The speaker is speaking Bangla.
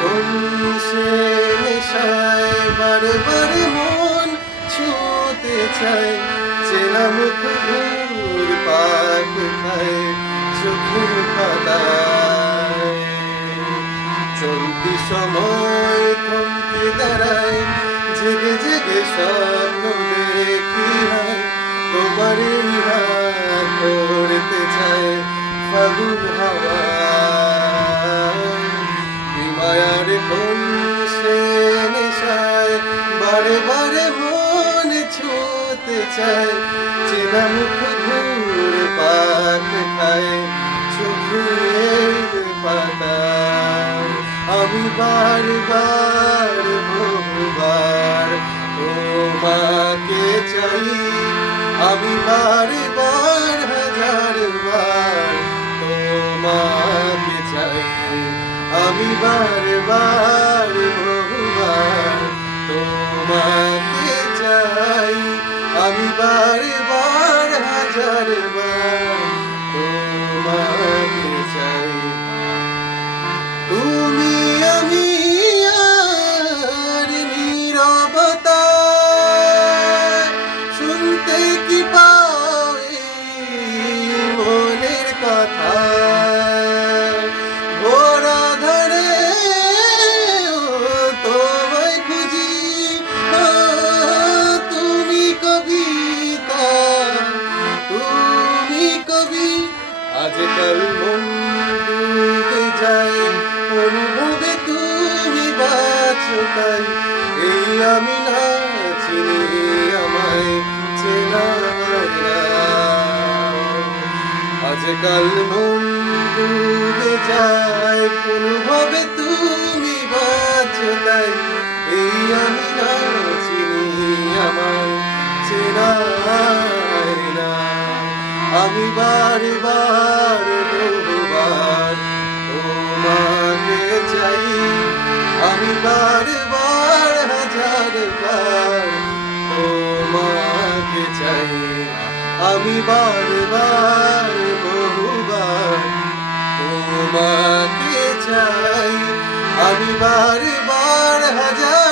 কোন সে নেশায় বারবার মন ছুঁতে চায়, চেনা মুখ ঘুর পাক খায় চোখের পাতায়। চলতি সময় থমকে দাঁড়ায়, জেগে জেগে স্বপ্ন দেখি হয়, তোমারই হাত ধরতে চায় ফাগুন হাওয়া। মায়ার কোন সে নেশায় বারে বারে মন ছুঁতে চায়, চেনা মুখ ঘুর পাক খায় চোখের পাতায়। আমি বারবার বহুবার তোমাকে চাই, আমি বারবার হাজারবার তোমাকে চাই। আমি বারবার বহুবার তোমাকে চাই, আমি বারবার হাজারবার তোমাকে চাই। তুমি আমি আর নীরবতা শুনতে কি পাও এই মনের কথা। ভোরা ধরে তোমায় খুঁজি, তুমি কবিতা, তুমি কবি। আজকাল মন ডুবে যায় অনুভবে, তুমি বাঁচো তাই। এই আমি না চিনি আমায় চেনাই না। আজকাল মন ডুবে যায় অনুভবে, তুমি বাঁচো তাই। এই আমি না চিনি আমায় চেনাই না। আমি বারবার বহুবার তোমাকে চাই, আমি বারবার হাজারবার তোমাকে চাই। আমি বারবার বহুবার তোমাকে চাই, আমি বারবার হাজার